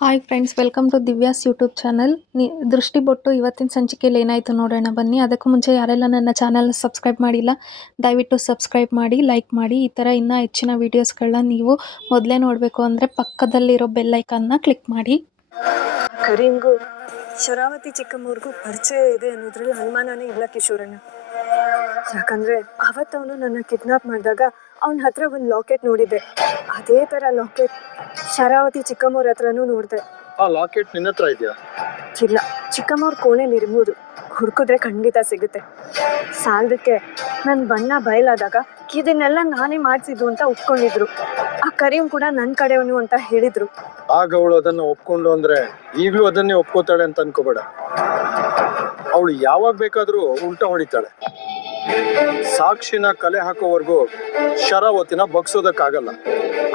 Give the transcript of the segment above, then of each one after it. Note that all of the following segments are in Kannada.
Hi friends welcome to Divya's YouTube channel ನಿ, ದೃಷ್ಟಿ ಬೊಟ್ಟು ಇವತ್ತಿನ ಸಂಚಿಕೆಯಲ್ಲಿ ಏನಾಯಿತು ನೋಡೋಣ ಬನ್ನಿ. ಅದಕ್ಕೂ ಮುಂಚೆ ಯಾರೆಲ್ಲ ನನ್ನ ಚಾನಲ್ ಸಬ್ಸ್ಕ್ರೈಬ್ ಮಾಡಿಲ್ಲ, ದಯವಿಟ್ಟು ಸಬ್ಸ್ಕ್ರೈಬ್ ಮಾಡಿ ಲೈಕ್ ಮಾಡಿ. ಈ ಥರ ಇನ್ನೂ ಹೆಚ್ಚಿನ ವೀಡಿಯೋಸ್ಗಳನ್ನ ನೀವು ಮೊದಲೇ ನೋಡಬೇಕು ಅಂದರೆ ಪಕ್ಕದಲ್ಲಿರೋ ಬೆಲ್ಲೈಕನ್ನ ಕ್ಲಿಕ್ ಮಾಡಿ. ಶರಾವತಿ ಚಿಕ್ಕಮ್ಮವ್ರಿಗೂ ಪರಿಚಯ ಇದೆ ಅನ್ನೋದ್ರಲ್ಲಿ ಅನುಮಾನನೇ ಇಲ್ಲ ಕಿಶೋರಣ್ಣ ಯಾಕಂದ್ರೆ ಅವತ್ತು ನನ್ನ ಕಿಡ್ನಾಪ್ ಮಾಡಿದಾಗ ಅವನ ಹತ್ರ ಒಂದು ಲಾಕೆಟ್ ನೋಡಿದ್ದೆ. ಅದೇ ತರ ಲಾಕೆಟ್ ಶರಾವತಿ ಚಿಕ್ಕಮ್ಮವ್ರ ಹತ್ರನೂ ನೋಡಿದೆ. ಆ ಲಾಕೆಟ್ ನಿನ್ನ ಹತ್ರ ಇದೆಯಾ? ಇಲ್ಲ ಚಿಕ್ಕಮ್ಮವ್ರ ಕೋಣೆಲಿ ಇರ್ಬೋದು. ಹುಡುಕಿದ್ರೆ ಖಂಡಿತ ಸಿಗುತ್ತೆ. ಸಾಲದಕ್ಕೆ ನನ್ನ ಬಣ್ಣ ಬಯಲಾದಾಗ ಇದನ್ನೆಲ್ಲ ನಾನೇ ಮಾಡಿಸಿದ್ದು ಅಂತ ಒಪ್ಕೊಂಡಿದ್ರು. ಆ ಕರೀಂ ಕೂಡ ನನ್ನ ಕಡೆಯವನು ಅಂತ ಹೇಳಿದ್ರು. ಆಗ ಅವಳು ಅದನ್ನ ಒಪ್ಕೊಂಡು ಅಂದ್ರೆ ಈಗಲೂ ಅದನ್ನೇ ಒಪ್ಕೋತಾಳೆ ಅಂತ ಅನ್ಕೋಬೇಡ. ಅವಳು ಯಾವಾಗ ಬೇಕಾದ್ರೂ ಉಲ್ಟ ಹೊಡಿತಾಳೆ. ಸಾಕ್ಷಿನ ಕಲೆ ಹಾಕೋವರೆಗೂ ಶರಾವತಿನ ಬಗ್ಸೋದಕ್ಕಾಗಲ್ಲ.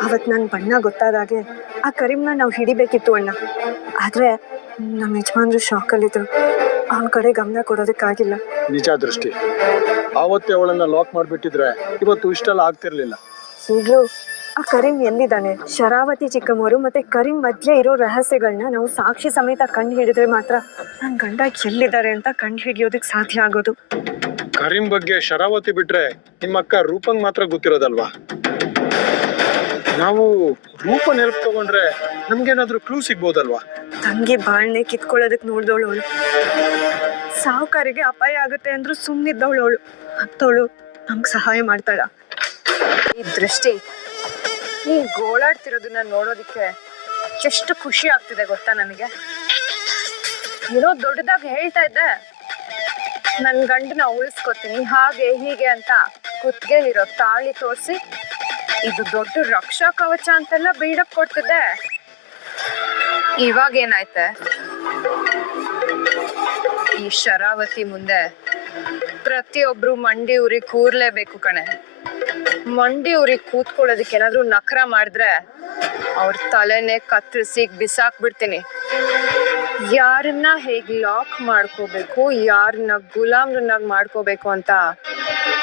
ಅವತ್ ನನ್ ಬಣ್ಣ ಗೊತ್ತಾದಾಗೆ ಆ ಕರೀಂನ ನಾವು ಹಿಡಿಬೇಕಿತ್ತು ಅಣ್ಣ. ಆದ್ರೆ ನಮ್ಮ ಯಜಮಾನ್ರು ಶಾಕಲ್ಲಿದ್ರು. ಅವನ ಕಡೆ ಗಮನ ಕೊಡೋದಕ್ಕಾಗಿಲ್ಲ. ನಿಜ ದೃಷ್ಟಿ ಅವತ್ತೇ ಅವಳನ್ನ ಲಾಕ್ ಮಾಡ್ಬಿಟ್ಟಿದ್ರೆ ಇವತ್ತು ಇಷ್ಟೆಲ್ಲ ಆಗ್ತಿರ್ಲಿಲ್ಲ. ಈಗಲೂ ಆ ಕರೀಂ ಎಲ್ಲಿದ್ದಾನೆ? ಶರಾವತಿ ಚಿಕ್ಕಮ್ಮವರು ಮತ್ತೆ ಕರೀಂ ಮಧ್ಯೆ ಇರೋ ರಹಸ್ಯಗಳನ್ನ ನಾವು ಸಾಕ್ಷಿ ಸಮೇತ ಕಂಡು ಹಿಡಿದ್ರೆ ಮಾತ್ರ ನನ್ ಗಂಡ ಎಲ್ಲಿದ್ದಾರೆ ಅಂತ ಕಂಡು ಹಿಡಿಯೋದಕ್ಕೆ ಸಾಧ್ಯ ಆಗೋದು. ಕರೀಂ ಬಗ್ಗೆ ಶರಾವತಿ ಬಿಟ್ರೆ ನಿಮ್ಮ ಅಕ್ಕ ರೂಪಂಗ್ ಮಾತ್ರ ಗೊತ್ತಿರೋದಲ್ವಾ? ನಾವು ರೂಪ ನೆನಪು ತಗೊಂಡ್ರೆ ನಮ್ಗೇನಾದ್ರೂ ಕ್ಲೂ ಸಿಗ್ಬೋದಲ್ವಾ? ತಂಗಿ ಬಾಳ್ನೆ ಕಿತ್ಕೊಳ್ಳೋದಕ್ ನೋಡ್ದವಳು ಅವಳು. ಸಾಹುಕಾರಿಗೆ ಅಪಾಯ ಆಗುತ್ತೆ ಅಂದ್ರೂ ಸುಮ್ಮನಿದ್ದವಳು ಅವಳು. ಅತ್ತವಳು ನಮ್ಗ್ ಸಹಾಯ ಮಾಡ್ತಾಳ. ಈ ದೃಷ್ಟಿ ನೀನ್ ಗೋಳಾಡ್ತಿರೋದನ್ನ ನೋಡೋದಿಕ್ಕೆ ಎಷ್ಟು ಖುಷಿ ಆಗ್ತಿದೆ ಗೊತ್ತಾ ನನಗೆ? ಏನೋ ದೊಡ್ಡದಾಗಿ ಹೇಳ್ತಾ ಇದ್ದೆ. ನನ್ ಗಂಡನ ಉಳಿಸ್ಕೊತೀನಿ, ಹಾಗೆ ಹೀಗೆ ಅಂತ ಕುತ್ತಿಗೆಲಿರೋ ತಾಳಿ ತೋರಿಸಿ ಇದು ದೊಡ್ಡ ರಕ್ಷಾ ಕವಚ ಅಂತೆಲ್ಲ ಬೀಡಕ್ ಕೊಡ್ತಿದ್ದೆ. ಇವಾಗ ಏನಾಯ್ತೆ? ಈ ಶರಾವತಿ ಮುಂದೆ ಪ್ರತಿಯೊಬ್ರು ಮಂಡಿ ಉರಿ ಕೂರ್ಲೇಬೇಕು ಕಣೆ. ಮಂಡಿ ಅವ್ರಿಗೆ ಕೂತ್ಕೊಳ್ಳೋದಕ್ಕೆ ಏನಾದ್ರೂ ನಖರ ಮಾಡಿದ್ರೆ ಅವ್ರ ತಲೆನೇ ಕತ್ತರಿಸಿ ಬಿಸಾಕ್ಬಿಡ್ತೀನಿ. ಯಾರನ್ನ ಹೇಗ್ ಲಾಕ್ ಮಾಡ್ಕೋಬೇಕು ಯಾರನ್ನ ಗುಲಾಮ್ರನ್ನಾಗಿ ಮಾಡ್ಕೋಬೇಕು ಅಂತ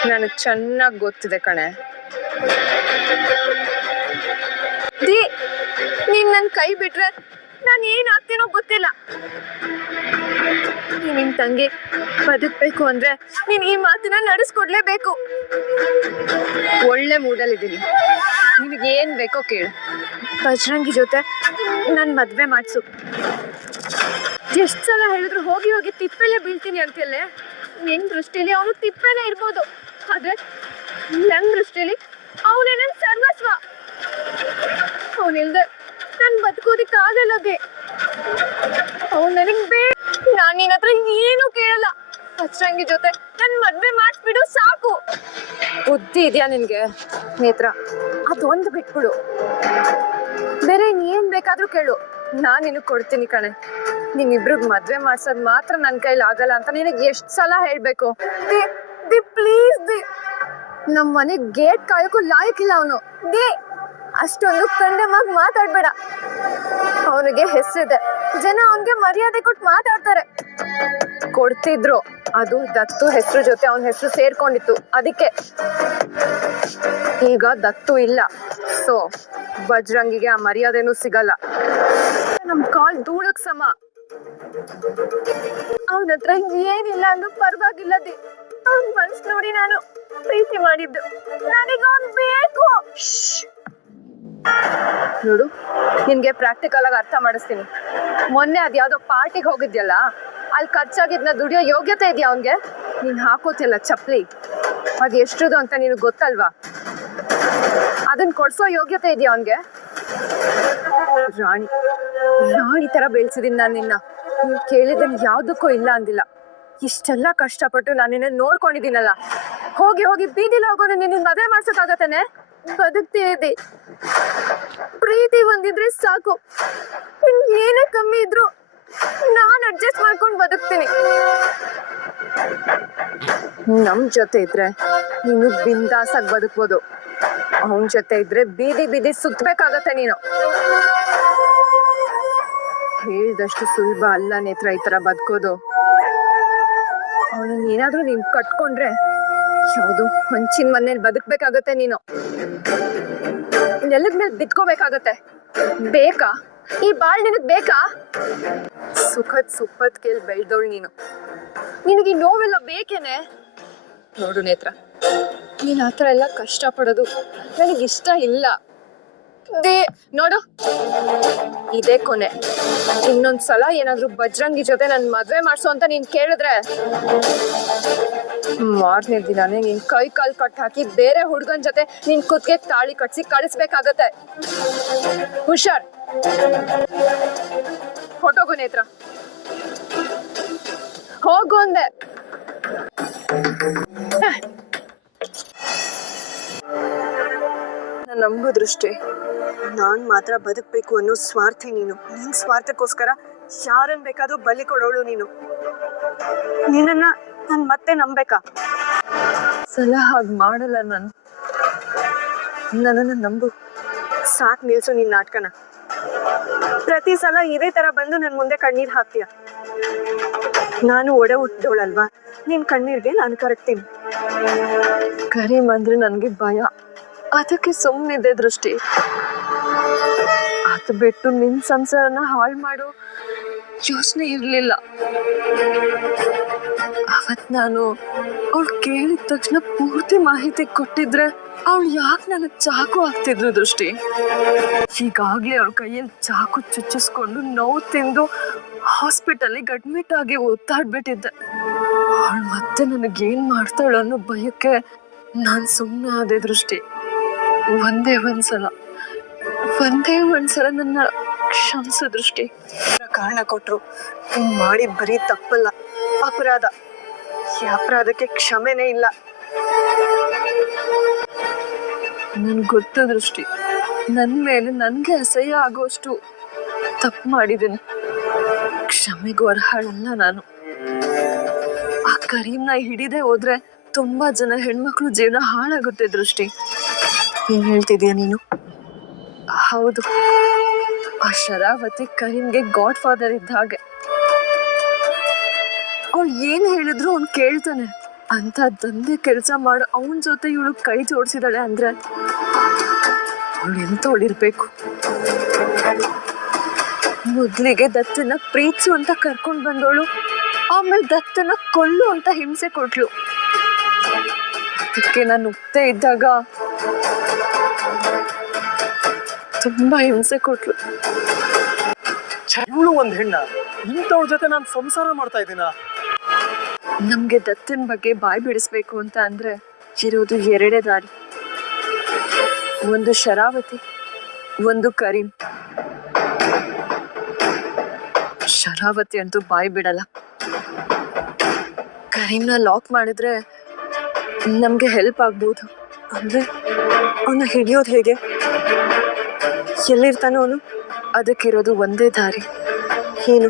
ನನಗೆ ಚೆನ್ನಾಗಿ ಗೊತ್ತಿದೆ ಕಣೆ. ದಿ, ನೀನ್ ನನ್ ಕೈ ಬಿಟ್ರೆ ನಾನು ಏನ್ ಆಗ್ತೀನೋ ಗೊತ್ತಿಲ್ಲ. ನೀನ್ ತಂಗಿ ಬದುಕ್ಬೇಕು ಅಂದ್ರೆ ನೀನ್ ಈ ಮಾತನ್ನ ನಡೆಸ್ಕೊಡ್ಲೇಬೇಕು. ಒಳ್ಳೆ ಮೂಡಲ್ಲಿದ್ದೀನಿ. ನಿನಗೆ ಏನ್ ಬೇಕೋ ಕೇಳು. ಬಜರಂಗಿ ಜೊತೆ ನನ್ ಮದ್ವೆ ಮಾಡಿಸು. ಎಷ್ಟ್ ಸಲ ಹೇಳಿದ್ರು ಹೋಗಿ ಹೋಗಿ ತಿಪ್ಪೆಲೆ ಬೀಳ್ತೀನಿ ಅಂತೆಲ್ಲೇ ನಿನ್ ದೃಷ್ಟಿಲಿ ಅವನು ತಿಪ್ಪೆಲೆ ಇರ್ಬೋದು. ಆದ್ರೆ ನನ್ ದೃಷ್ಟಿಲಿ ಅವನೇ ನನ್ ಸರ್ವಸ್ವ. ಅವನಿಲ್ದೆ ನನ್ ಬದುಕೋದಿಕ್ ಆಗಲ್ಲದೆ ಅವ್ನು ನನಗ್ ಬೇ ನಾನ್ ನಿನ್ ಹತ್ರ ಏನು ಕೇಳಲ್ಲ. ಅಚ್ಚಂಗಿ ಜೊತೆ ನನ್ ಮದ್ವೆ ಮಾಡಿಸ್ಬಿಡು, ಸಾಕು. ಬುದ್ಧಿ ಇದೆಯಾ ನಿನ್ಗೆ ನೇತ್ರ ಅದೊಂದು ಬಿಟ್ಬಿಡು. ಬೇರೆ ಏನ್ ಬೇಕಾದರೂ ಕೇಳು. ನಾನು ನಿನಗ್ ಕೊಡ್ತೀನಿ ಕಣೆ. ನಿಮ್ಮಿಬ್ರಿಗ್ ಮದ್ವೆ ಮಾಡ್ಸೋದ್ ಮಾತ್ರ ನನ್ ಕೈಲಿ ಆಗಲ್ಲ ಅಂತ ನಿನಗ್ ಎಷ್ಟ್ ಸಲ ಹೇಳ್ಬೇಕು? ದಿ ದಿ, ಪ್ಲೀಸ್ ದಿ. ನಮ್ಮ ಮನೆ ಗೇಟ್ ಕಾಯೋಕ್ಕೂ ಲಾಯಕ್ಕಿಲ್ಲ ಅವನು. ದಿ. ಅಷ್ಟೊಂದು ಕಂಡಮಾಗಿ ಮಾತಾಡ್ಬೇಡ. ಅವನಿಗೆ ಹೆಸರಿದೆ. ಜನ ಅವನ್ಗೆ ಮರ್ಯಾದೆ ಕೊಟ್ಟು ಮಾತಾಡ್ತಾರೆ. ಕೊಡ್ತಿದ್ರು. ಅದು ದತ್ತು ಹೆಸರು ಜೊತೆ ಅವನ ಹೆಸರು ಸೇರ್ಕೊಂಡಿತ್ತು. ಅದಕ್ಕೆ ಈಗ ದತ್ತು ಇಲ್ಲ. ಸೊ, ಬಜರಂಗಿಗೆ ಆ ಮರ್ಯಾದೆನೂ ಸಿಗಲ್ಲ. ನಮ್ ಕಾಲ್ ಧೂಳಕ್ ಸಮ. ಅವನ ಹತ್ರ ಏನಿಲ್ಲ ಅಂದ್ರೂ ಪರವಾಗಿಲ್ಲದೆ. ಅವ್ನ ಮನ್ಸ್ ನೋಡಿ ನಾನು ಪ್ರೀತಿ ಮಾಡಿದ್ದು. ನನಗೆ ಅವ್ನ್ ಬೇಕು. ನೋಡು, ನಿನ್ಗೆ ಪ್ರಾಕ್ಟಿಕಲ್ ಆಗಿ ಅರ್ಥ ಮಾಡಿಸ್ತೀನಿ. ಮೊನ್ನೆ ಅದ್ ಯಾವ್ದೋ ಪಾರ್ಟಿಗೆ ಹೋಗಿದ್ಯಲ್ಲ ಅಲ್ಲಿ ಖರ್ಚಾಗಿದ್ನ ದುಡಿಯೋ ಯೋಗ್ಯತೆ ಇದೆಯಾ ಅವನ್ಗೆ? ನೀನ್ ಹಾಕೋತಿಲ್ಲ ಚಪ್ಲಿ. ಅದು ಎಷ್ಟುದು ಅಂತ ನಿನಗೆ ಗೊತ್ತಲ್ವಾ? ಅದನ್ನ ಕೊಡ್ಸೋ ಯೋಗ್ಯತೆ ಇದೆಯಾ ಅವನ್ಗೆ? ರಾಣಿ ರಾಣಿ ತರ ಬೆಳ್ಸಿದೀನಿ ನಾನು ನಿನ್ನ. ನೀನ್ ಕೇಳಿದ್ದನ್ ಯಾವ್ದಕ್ಕೂ ಇಲ್ಲ ಅಂದಿಲ್ಲ. ಇಷ್ಟೆಲ್ಲ ಕಷ್ಟಪಟ್ಟು ನಾನು ನಿನ್ನ ನೋಡ್ಕೊಂಡಿದ್ದೀನಲ್ಲ. ಹೋಗಿ ಹೋಗಿ ಬೀದಿಲಿ ಹೋಗೋದು ನಿನ್ನ ಮದುವೆ ಮಾಡ್ಸೋಕ್ಕಾಗತ್ತೇನೆ? ಬದುಕ್ತಿದ್ದಿ ಪ್ರೀತಿ ಒಂದಿದ್ರೆ ಸಾಕು. ಏನೇ ಕಮ್ಮಿ ಇದ್ರು ನಾನು ಅಡ್ಜಸ್ಟ್ ಮಾಡ್ಕೊಂಡು ಬದುಕ್ತೀನಿ. ನಮ್ ಜೊತೆ ಇದ್ರೆ ನೀನು ಬಿಂದಾಸಾಗಿ ಬದುಕ್ಬೋದು. ಅವನ್ ಜೊತೆ ಇದ್ರೆ ಬೀದಿ ಬೀದಿ ಸುತ್ತಬೇಕಾಗತ್ತೆ ನೀನು. ಹೇಳ್ದಷ್ಟು ಸುಲಭ ಅಲ್ಲ ನೇತ್ರ ಈ ತರ ಬದುಕೋದು. ಅವನನ್ನ ಏನಾದ್ರೂ ನೀನ್ ಕಟ್ಕೊಂಡ್ರೆ ಯಾವುದು ಹಂಚಿನ ಮನೇಲಿ ಬದುಕ್ಬೇಕಾಗತ್ತೆ ನೀನು. ನೆಲದ ಮೇಲೆ ಬಿದ್ಕೋಬೇಕಾಗತ್ತೆ ಬೇಕಾ? ಈ ಬಾಳ್ ನಿನಗ್ ಬೇಕಾ? ಸುಖದ್ ಸುಪ್ಪದ್ ಕೇಳಿ ಬೆಳ್ದವಳು ನೀನು. ನಿನಗೆ ಈ ನೋವೆಲ್ಲ ಬೇಕೇನೆ? ನೋಡು ನೇತ್ರ, ನೀನ್ ಆತರ ಎಲ್ಲ ಕಷ್ಟ ಪಡೋದು ನನಗೆ ಇಷ್ಟ ಇಲ್ಲ. ದೇ ನೋಡು. ಇದೇ ಕೊನೆ. ಇನ್ನೊಂದ್ಸಲ ಏನಾದ್ರೂ ಬಜ್ರಂಗಿ ಜೊತೆ ನನ್ ಮದ್ವೆ ಮಾಡ್ಸು ಅಂತ ನೀನ್ ಕೇಳಿದ್ರೆ. ಮಾರನೇ ದಿನಾನೇ ನಿನ್ ಕೈ ಕಾಲ್ ಕಟ್ ಹಾಕಿ ಬೇರೆ ಹುಡ್ಗನ್ ಜೊತೆ ನಿನ್ ಕುದ್ಗೆ ತಾಳಿ ಕಟ್ಸಿ ಕಳಿಸ್ಬೇಕಾಗತ್ತೆ. ಹುಷಾರ್. ಹೊಟ್ಟೋಗು ನೇತ್ರ. ಹೋಗು ಅಂದೆ. ನಂಬು ದೃಷ್ಟಿ. ನಾನ್ ಮಾತ್ರ ಬದುಕ್ಬೇಕು ಅನ್ನೋ ಸ್ವಾರ್ಥಿ ನೀನು. ನಿನ್ ಸ್ವಾರ್ಥಕ್ಕೋಸ್ಕರ ಯಾರನ್ ಬೇಕಾದ್ರೂ ಬಲಿ ಕೊಡೋಳು ನೀನು. ನಿನ್ನ ನಾನ್ ಮತ್ತೆ ನಂಬೇಕಾ? ಸಲ ಹಾಗೆ ಮಾಡಲ್ಲ ನಾನು. ನನ್ನನ್ನ ನಂಬು. ಸಾಕ್ ನಿಲ್ಸು ನಿನ್ ನಾಟಕನ. ಪ್ರತಿ ಸಲ ಇದೇ ತರ ಬಂದು ನನ್ ಮುಂದೆ ಕಣ್ಣೀರ್ ಹಾಕ್ತೀಯ. ನಾನು ಒಡೆ ಹುಟ್ಟೋಳಲ್ವಾ ನಿನ್ ಕಣ್ಣೀರ್ಗೆ ನಾನು ಕರಗ್ತೀನಿ. ಕರೀಮ್ ಅಂದ್ರೆ ನನ್ಗೆ ಭಯ. ಅದಕ್ಕೆ ಸುಮ್ಮನಿದೆ ದೃಷ್ಟಿ. ಅದು ಬಿಟ್ಟು ನಿನ್ ಸಂಸಾರನ ಹಾಳು ಮಾಡೋ ಯೋಚನೆ ಇರ್ಲಿಲ್ಲ. ಅವತ್ ನಾನು ಅವಳು ಕೇಳಿದ ತಕ್ಷಣ ಪೂರ್ತಿ ಮಾಹಿತಿ ಕೊಟ್ಟಿದ್ರೆ ಅವಳು ಯಾಕೆ ನನಗೆ ಚಾಕು ಆಗ್ತಿದ್ರು ದೃಷ್ಟಿ? ಈಗಾಗ್ಲೇ ಅವಳ ಕೈಯಲ್ಲಿ ಚಾಕು ಚುಚ್ಚಿಸ್ಕೊಂಡು ನೋವು ತಿಂದು ಹಾಸ್ಪಿಟಲಿಗೆ ಅಡ್ಮಿಟ್ ಆಗಿ ಒತ್ತಾಡ್ಬಿಟ್ಟಿದ್ದೆ ಅವಳು ಮತ್ತೆ ನನಗೇನ್ ಮಾಡ್ತಾಳು ಅನ್ನೋ ಭಯಕ್ಕೆ ನಾನು ಸುಮ್ಮನೆ ಆದೆ ದೃಷ್ಟಿ. ಒಂದೇ ಒಂದ್ಸಲ. ಒಂದೇ ಒಂದ್ಸಲ ನನ್ನ ಕ್ಷಮಿಸು ದೃಷ್ಟಿ. ಕಾರಣ ಕೊಟ್ರು. ಮಾಡಿ ಬರೀ ತಪ್ಪಲ್ಲ. ಅಪರಾಧ. ಈ ಅಪರಾಧಕ್ಕೆ ಕ್ಷಮೆನೇ ಇಲ್ಲ. ನನ್ ಗೊತ್ತು ದೃಷ್ಟಿ. ನನ್ ಮೇಲೆ ನನ್ಗೆ ಅಸಹ್ಯ ಆಗೋಷ್ಟು ತಪ್ಪು ಮಾಡಿದ್ದೀನಿ ಕ್ಷಮೆಗೂ ಅರ್ಹಳಲ್ಲ ನಾನು. ಆ ಕರೀಮ್ನ ಹಿಡಿದೇ ಹೋದ್ರೆ ತುಂಬಾ ಜನ ಹೆಣ್ಮಕ್ಳು ಜೀವನ ಹಾಳಾಗುತ್ತೆ ದೃಷ್ಟಿ. ಏನ್ ಹೇಳ್ತಿದ್ಯಾ ನೀನು? ಹೌದು. ಆ ಶರಾವತಿ ಕರೀಮ್ಗೆ ಗಾಡ್ ಫಾದರ್ ಇದ್ದ ಹಾಗೆ. ಅವ್ಳು ಏನ್ ಹೇಳಿದ್ರು ಅವ್ನು ಕೇಳ್ತಾನೆ. ಅಂತ ದಂಧೆ ಕೆಲಸ ಮಾಡು, ಅವನ ಜೊತೆ ಇವಳು ಕೈ ಜೋಡಿಸಿದಾಳೆ ಅಂದ್ರೆ ಅವಳು ಎಂತವಳಿರ್ಬೇಕು ಮೊದ್ಲಿಗೆ ದತ್ತನ ಪ್ರೀತಿಸು ಅಂತ ಕರ್ಕೊಂಡು ಬಂದವಳು ಆಮೇಲೆ ದತ್ತನ ಕೊಲ್ಲು ಅಂತ ಹಿಂಸೆ ಕೊಟ್ಲು. ಅದಕ್ಕೆ ನಾನು ಉಕ್ತೇ ಇದ್ದಾಗ ತುಂಬಾ ಹಿಂಸೆ ಕೊಟ್ಲು. ಇವಳು ಒಂದ್ ಹೆಣ್ಣ. ಇಂಥವ್ರ ಜೊತೆ ನಾನು ಸಂಸಾರ ಮಾಡ್ತಾ ಇದ್ದೀನ? ನಮ್ಗೆ ದತ್ತಿನ ಬಗ್ಗೆ ಬಾಯಿ ಬಿಡಿಸ್ಬೇಕು ಅಂತ ಅಂದ್ರೆ ಇರೋದು ಎರಡೇ ದಾರಿ. ಒಂದು ಶರಾವತಿ ಒಂದು ಕರೀಂ. ಶರಾವತಿ ಅಂತೂ ಬಾಯಿ ಬಿಡಲ್ಲ. ಕರೀಂನ ಲಾಕ್ ಮಾಡಿದ್ರೆ ನಮ್ಗೆ ಹೆಲ್ಪ್ ಆಗ್ಬೋದು. ಅಂದ್ರೆ ಅವನ್ನ ಹಿಡಿಯೋದು ಹೇಗೆ? ಎಲ್ಲಿರ್ತಾನೆ ಅವನು? ಅದಕ್ಕಿರೋದು ಒಂದೇ ದಾರಿ. ಏನು?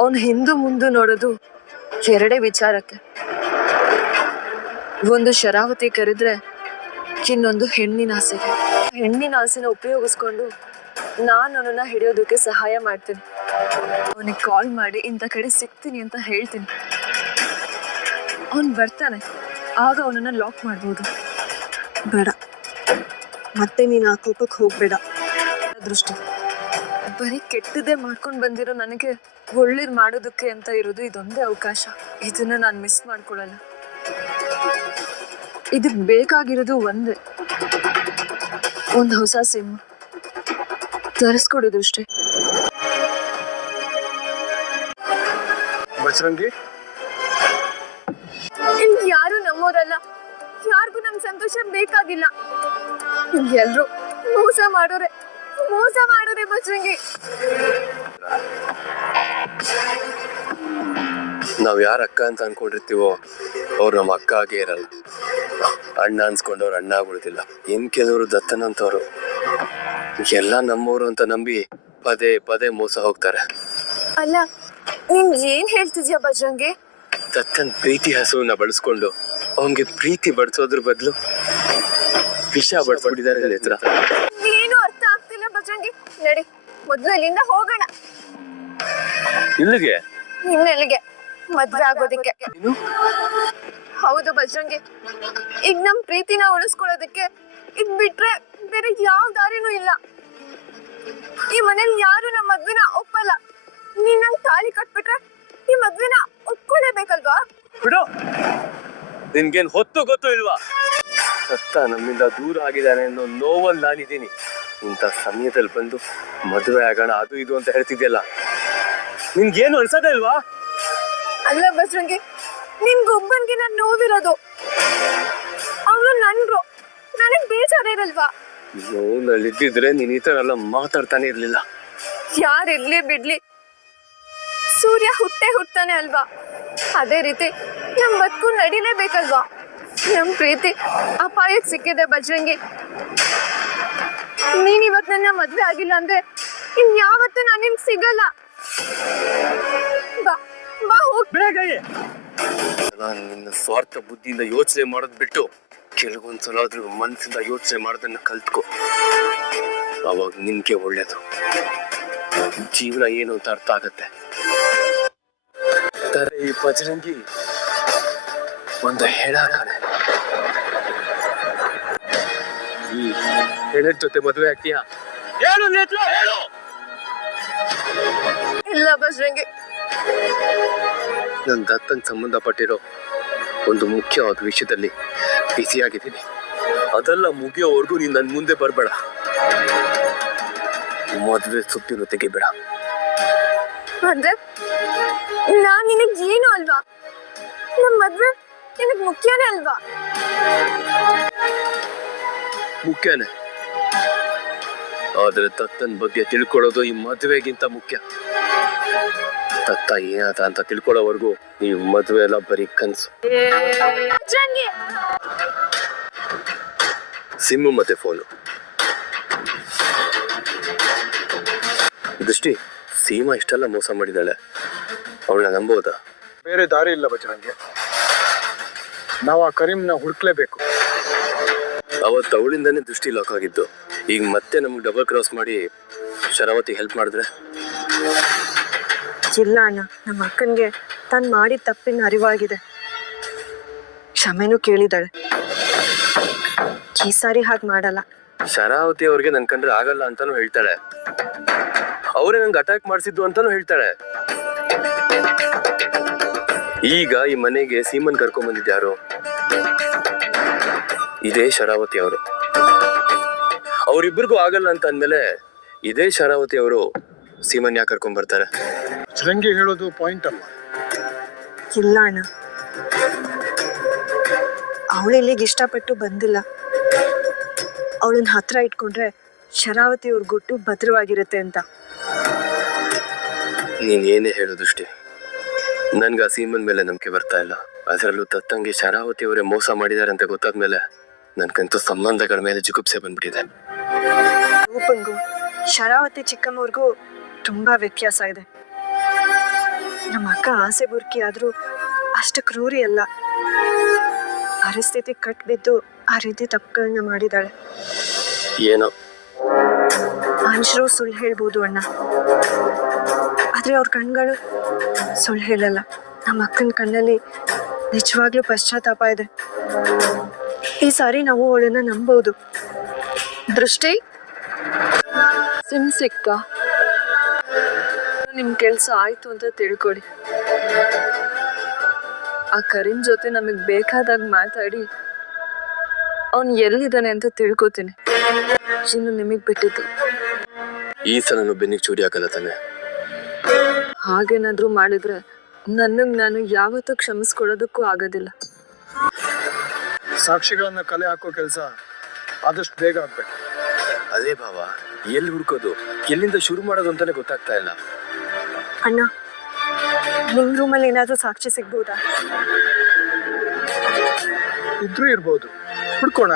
ಅವನು ಹಿಂದು ಮುಂದೆ ನೋಡೋದು ಎರಡೇ ವಿಚಾರಕ್ಕೆ. ಒಂದು ಶರಾವತಿ ಕರೆದ್ರೆ ಇನ್ನೊಂದು ಹೆಣ್ಣಿನ ಆಸೆಗೆ. ಹೆಣ್ಣಿನ ಆಸೆನ ಉಪಯೋಗಿಸ್ಕೊಂಡು ನಾನು ಅವನನ್ನ ಹಿಡಿಯೋದಕ್ಕೆ ಸಹಾಯ ಮಾಡ್ತೀನಿ. ಅವನಿಗೆ ಕಾಲ್ ಮಾಡಿ ಇಂಥ ಕಡೆ ಸಿಗ್ತೀನಿ ಅಂತ ಹೇಳ್ತೀನಿ. ಅವನು ಬರ್ತಾನೆ. ಆಗ ಅವನನ್ನ ಲಾಕ್ ಮಾಡ್ಬೋದು. ಬೇಡ. ಮತ್ತೆ ನೀನು ಆ ಕೋಪಕ್ಕೆ ಹೋಗ್ಬೇಡ. ದೃಷ್ಟಿ ಬರೀ ಕೆಟ್ಟದೇ ಮಾಡ್ಕೊಂಡು ಬಂದಿರೋ ನನಗೆ ಒಳ್ಳೇದು ಮಾಡೋದಕ್ಕೆ ಅಂತ ಇರೋದು ಇದೊಂದೇ ಅವಕಾಶ. ಇದನ್ನ ನಾನು ಮಿಸ್ ಮಾಡ್ಕೊಳಲ್ಲ ಇದಕ್ ಬೇಕಾಗಿರೋದು ಒಂದೇ. ಒಂದು ಹೊಸ ಸಿಮ್ ತರಿಸ್ಕೊಡೋದು ಇಲ್ಲಿ ಯಾರು ನಮ್ಮೋರಲ್ಲ. ಯಾರಿಗೂ ನಮ್ ಸಂತೋಷ ಬೇಕಾಗಿಲ್ಲ. ಎಲ್ರು ಮೋಸ ಮಾಡೋರೆ. ಮೋಸ ಮಾಡುದೆ ಬಜ್ರಂಗಿ ನಾವ್ ಯಾರ ಅಕ್ಕ ಅಂತ ಅನ್ಕೊಂಡಿರ್ತೀವೋ ಅವ್ರು ನಮ್ಮ ಅಕ್ಕ ಆಗೇ ಇರಲ್ಲ. ಅಣ್ಣ ಅನ್ಸ್ಕೊಂಡವ್ರು ಅಣ್ಣ ಆಗ್ಬಿಡ್ತಿಲ್ಲ. ಇನ್ ಕೆಲವರು ದತ್ತನಂತವ್ರು ಎಲ್ಲ ನಮ್ಮವ್ರು ಅಂತ ನಂಬಿ ಪದೇ ಪದೇ ಮೋಸ ಹೋಗ್ತಾರೆ. ಅಲ್ಲ ನೀನ್ ಏನ್ ಹೇಳ್ತಿದ್ಯಾ ಬಜ್ರಂಗೆ ದತ್ತನ್ ಪ್ರೀತಿ ಹಸುವನ್ನ ಬಳಸ್ಕೊಂಡು ಅವನ್ಗೆ ಪ್ರೀತಿ ಬಡಿಸೋದ್ರ ಬದಲು ವಿಷ ಬಡ್ಸ್ಬಿಟ್ಟಿದ್ದಾರೆ ನೇತ್ರ ಏನು ಅರ್ಥ ಆಗ್ತಿಲ್ಲ ಬಜರಂಗಿ ನಡಿ ಮೊದ್ಲು ಇಲ್ಲಿಂದ ಹೋಗೋಣ. ಇಲ್ಲಿಗೆ? ಇನ್ನೆಲ್ಲಿಗೆ ಮದ್ವೆ ಆಗೋದಿಕ್ಕೆ. ಹೌದು ಬಜರಂಗಿ ಈಗ ನಮ್ ಪ್ರೀತಿನ ಉಳಿಸ್ಕೊಳ್ಳೋದಕ್ಕೆ ಇದ್ ಬಿಟ್ರೆ ಬೇರೆ ಯಾವ ದಾರಿನೂ ಇಲ್ಲ. ಈ ಮನೇಲಿ ಯಾರು ನಮ್ ಮದ್ವೆನ ಒಪ್ಪಲ್ಲ. ನೀನ್ ನಂಗ್ ತಾಳಿ ಕಟ್ಬಿಟ್ರೆ ಈ ಮದ್ವೆನ ಒಪ್ಕೊಳ್ಳೇಬೇಕಲ್ವಾ ಬಿಡು. ನಿನ್ಗೇನ್ ಹೊತ್ತು ಗೊತ್ತು ಇಲ್ವಾ? ಸತ್ತ ನಮ್ಮಿಂದ ದೂರ ಆಗಿದ್ದಾನೆ ಅನ್ನೋ ನೋವಲ್ಲಿ ನಾನಿದ್ದೀನಿ. ಇಂಥ ಸಮಯದಲ್ಲಿ ಬಂದು ಮದುವೆ ಆಗೋಣ ಅದು ಇದು ಅಂತ ಹೇಳ್ತಿದ್ಯಲ್ಲ. ನಿನ್ಗೇನು ಅನ್ಸದೇ ಇಲ್ವಾ? ಅಲ್ಲ ಬಸ್ರಂಗಿ ನಿನ್ಗೊಬ್ಬನ್ಗೆ ನಾನು ನೋವಿರೋದು. ಅವನು ನನ್ರು. ನನಗ್ ಬೇಜಾರ ಇರಲ್ವಾ? ನೋವ್ನಲ್ಲಿ ಇದ್ದಿದ್ರೆ ನೀನ್ ಈ ತರ ಎಲ್ಲ ಮಾತಾಡ್ತಾನೆ ಇರ್ಲಿಲ್ಲ. ಇರ್ಲಿ ಬಿಡ್ಲಿ. ಸೂರ್ಯ ಹುಟ್ಟೆ ಹುಟ್ತಾನೆ ಅಲ್ವಾ? ಅದೇ ರೀತಿ ನಮ್ ಬದುಕು ನಡಿಲೇಬೇಕಲ್ವಾ? ನಮ್ ಪ್ರೀತಿ ಅಪಾಯಕ್ಕೆ ಸಿಕ್ಕಿದೆ ಬಜ್ರಂಗಿ. ನೀನ್ ಇವತ್ ನನ್ನ ಮದ್ವೆ ಆಗಿಲ್ಲ ಅಂದ್ರೆ ಇನ್ ಯಾವತ್ತೂ ನಾನ್ ನಿಮ್ಗೆ ಸಿಗಲ್ಲ. ಬಾ ಬಾ ಹೋಗ್. ನಾನು ನಿನ್ನ ಸ್ವಾರ್ಥ ಬುದ್ಧಿಯಿಂದ ಯೋಚನೆ ಮಾಡೋದ್ ಬಿಟ್ಟು ಕೆಲವೊಂದ್ಸಲ ಆದ್ರೂ ಮನಸ್ಸಿಂದ ಯೋಚನೆ ಮಾಡೋದನ್ನ ಕಲ್ತ್ಕೊ. ಅವಾಗ ನಿನ್ಗೆ ಒಳ್ಳೇದು. ಜೀವನ ಏನು ಅಂತ ಅರ್ಥ ಆಗತ್ತೆ. ತರ ಈ ಬಜರಂಗಿ ಒಂದು ಹೇಳ ಕಣೆ. ಹೆಣದ ಜೊತೆ ಮದುವೆ ಆಗ್ತೀಯಾ ಹೇಳು ನೇತ್ರ ಹೇಳು ಇಲ್ಲ ಬಜ್ರಂಗಿ ನನ್ನ ದತ್ತನ್ ಸಂಬಂಧಪಟ್ಟಿರೋ ಒಂದು ಮುಖ್ಯವಾದ ವಿಷಯದಲ್ಲಿ ಬಿಸಿಯಾಗಿದ್ದೀನಿ ಅದೆಲ್ಲ ಮುಗಿಯೋವರೆಗೂ ನೀನ್ ನನ್ ಮುಂದೆ ಬರಬೇಡ ಮದುವೆ ಸುತ್ತಿನ ತೆಗಿಬೇಡ ಅಂದ್ರೆ ನಾನ್ ನಿನಗ್ ಏನು ಅಲ್ವಾ ನಮ್ ಮದ್ವೆ ನಿನಗ್ ಮುಖ್ಯನೇ ಅಲ್ವಾ ಮುಖ್ಯನೇ. ಆದ್ರೆ ತತ್ತನ್ ಬಗ್ಗೆ ತಿಳ್ಕೊಳ್ಳೋದು ಈ ಮದುವೆಗಿಂತ ಮುಖ್ಯ. ತತ್ತ ಏನಾದ ಅಂತ ತಿಳ್ಕೊಳ್ಳೋವರೆಗೂ ಈ ಮದುವೆ ಎಲ್ಲ ಬರೀ ಕನ್ಸು. ಸಿಮ್ ಸಿಮ್ಮು ಮತ್ತೆ ಫೋನು. ದೃಷ್ಟಿ ಸೀಮಾ ಇಷ್ಟೆಲ್ಲ ಮೋಸ ಮಾಡಿದಾಳೆ ಅವಳನ್ನ ನಂಬೋದಾ? ಬೇರೆ ದಾರಿ ಇಲ್ಲ ಬಜರಂಗಿ ನಾವು ಆ ಕರೀಂನ ಹುಡುಕ್ಲೇಬೇಕು. ಅವತ್ತು ಅವಳಿಂದಾನೇ ದೃಷ್ಟಿ ಲಾಕ್ ಆಗಿದ್ದು. ಈಗ ಮತ್ತೆ ನಮ್ಗೆ ಡಬಲ್ ಕ್ರಾಸ್ ಮಾಡಿ ಶರಾವತಿ ಹೆಲ್ಪ್ ಮಾಡಿದ್ರೆ? ಇಲ್ಲ ಅಣ್ಣ ನಮ್ಮ ಅಕ್ಕನಿಗೆ ತಾನು ಮಾಡಿದ ತಪ್ಪಿನ ಅರಿವಾಗಿದೆ. ಕ್ಷಮೆನೂ ಕೇಳಿದಾಳೆ ಈ ಸಾರಿ ಹಾಗೆ ಮಾಡಲ್ಲ. ಶರಾವತಿ ಅವ್ರಿಗೆ ನನ್ ಕಂಡ್ರೆ ಆಗಲ್ಲ ಅಂತಾನು ಹೇಳ್ತಾಳೆ. ಅವರೇ ನಂಗೆ ಅಟ್ಯಾಕ್ ಮಾಡಿಸಿದ್ದು ಅಂತಾನು ಹೇಳ್ತಾಳೆ. ಈಗ ಈ ಮನೆಗೆ ಸೀಮನ್ ಕರ್ಕೊಂಡ್ ಬಂದಿದ್ಯಾರು ಇದೇ ಶರಾವತಿ ಅವರು. ಅವರಿಬ್ಬರಿಗೂ ಆಗಲ್ಲ ಅಂತ ಅಂದ್ಮೇಲೆ ಇದೇ ಶರಾವತಿ ಅವರು ಸೀಮನ್ ಯಾಕೆ ಕರ್ಕೊಂಡ್ ಬರ್ತಾರೆ. ಚರಂಗಿ ಹೇಳೋದು ಪಾಯಿಂಟ್ ಅಲ್ಲ ಇಲ್ಲ ಅಣ್ಣ. ಅವಳು ಇಲ್ಲಿಗೆ ಇಷ್ಟಪಟ್ಟು ಬಂದಿಲ್ಲ. ಅವಳನ್ನ ಹತ್ರ ಇಟ್ಕೊಂಡ್ರೆ ಶರಾವತಿ ಅವ್ರ ಗುಟ್ಟು ಭದ್ರವಾಗಿರುತ್ತೆ ಅಂತ. ನೀನ್ ಏನೇ ಹೇಳೋದು ಅಷ್ಟೇ ನನ್ಗೆ ಆ ಸೀಮನ್ ಮೇಲೆ ನಂಬಿಕೆ ಬರ್ತಾ ಇಲ್ಲ. ಅದರಲ್ಲೂ ತತ್ತಂಗೆ ಶರಾವತಿ ಅವರೇ ಮೋಸ ಮಾಡಿದಾರೆ ಅಂತ ಗೊತ್ತಾದ್ಮೇಲೆ ನನ್ಗಂತೂ ಸಂಬಂಧಗಳ ಮೇಲೆ ಜಿಗುಪ್ಸೆ ಬಂದ್ಬಿಟ್ಟಿದೆ. ರೂಪಂಗೂ ಶರಾವತಿ ಚಿಕ್ಕಮ್ಮವ್ರಿಗೂ ತುಂಬಾ ವ್ಯತ್ಯಾಸ ಇದೆ. ನಮ್ಮ ಅಕ್ಕ ಆಸೆ ಬುರ್ಕಿ ಆದ್ರೂ ಅಷ್ಟು ಕ್ರೂರಿ ಅಲ್ಲ. ಪರಿಸ್ಥಿತಿ ಕಟ್ಬಿದ್ದು ಆ ರೀತಿ ತಪ್ಪುಗಳನ್ನ ಮಾಡಿದಾಳೆ ಏನೋ. ಮನುಷ್ಯರು ಸುಳ್ಳು ಹೇಳ್ಬೋದು ಅಣ್ಣ. ಆದ್ರೆ ಅವ್ರ ಕಣ್ಗಳು ಸುಳ್ಳು ಹೇಳಲ್ಲ. ನಮ್ಮ ಅಕ್ಕನ ಕಣ್ಣಲ್ಲಿ ನಿಜವಾಗ್ಲೂ ಪಶ್ಚಾತ್ತಾಪ ಇದೆ. ಈ ಸಾರಿ ನಾವು ಅವಳನ್ನ ನಂಬೋದು ದೃಷ್ಟಿ? ಸಿಮ್ ಸಿಕ್ಕ ನಿಮ್ ಕೆಲ್ಸ ಆಯ್ತು ಅಂತ ತಿಳ್ಕೊಡಿ. ಆ ಕರಿನ್ ಜೊತೆ ನಮಗ್ ಬೇಕಾದಾಗ ಮಾತಾಡಿ ಅವನ್ ಎಲ್ಲಿದ್ದಾನೆ ಅಂತ ತಿಳ್ಕೊತೀನಿ. ಇನ್ನು ನಿಮಗ್ ಬಿಟ್ಟಿದ್ದು. ಈ ಸಲ ಬೆನ್ನಿಗೆ ಚೂಡಿ ಹಾಕಲ್ಲ ತಾನೆ? ಹಾಗೇನಾದ್ರೂ ಮಾಡಿದ್ರೆ ನನ್ನ ನಾನು ಯಾವತ್ತೂ ಕ್ಷಮಿಸ್ಕೊಳ್ಳೋದಕ್ಕೂ ಆಗೋದಿಲ್ಲ. ಸಾಕ್ಷಿಗಳನ್ನ ಕಲೆ ಹಾಕೋ ಕೆಲಸ ಆದಷ್ಟು ಬೇಗ ಆಗ್ಬೇಕು. ಅದೇ ಭಾವ ಎಲ್ಲಿ ಹುಡ್ಕೋದು ಎಲ್ಲಿಂದ ಶುರು ಮಾಡೋದು ಅಂತಾನೆ ಗೊತ್ತಾಗ್ತಾ ಇಲ್ಲ. ಅಣ್ಣ ನಿಮ್ ರೂಮಲ್ಲಿ ಏನಾದ್ರೂ ಸಾಕ್ಷಿ ಸಿಗ್ಬೋದಾ? ಇದ್ರೂ ಇರ್ಬೋದು. ಹುಡ್ಕೋಣ.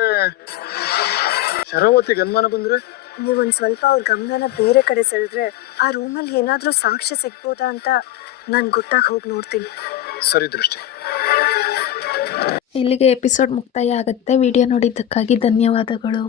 ಏ, ಶರಾವತಿಗೆ ಅನುಮಾನ ಬಂದ್ರೆ? ನೀವೊಂದ್ ಸ್ವಲ್ಪ ಅವ್ರ ಗಮನನ ಬೇರೆ ಕಡೆ ಸೆಳೆದ್ರೆ ಆ ರೂಮಲ್ಲಿ ಏನಾದ್ರೂ ಸಾಕ್ಷಿ ಸಿಗ್ಬೋದಾ ಅಂತ ನಾನು ಗುಟ್ಟಾಗಿ ಹೋಗಿ ನೋಡ್ತೀನಿ. ಸರಿ ದೃಷ್ಟಿ. ಇಲ್ಲಿಗೆ ಎಪಿಸೋಡ್ ಮುಕ್ತಾಯ ಆಗುತ್ತೆ. ವಿಡಿಯೋ ನೋಡಿದ್ದಕ್ಕಾಗಿ ಧನ್ಯವಾದಗಳು.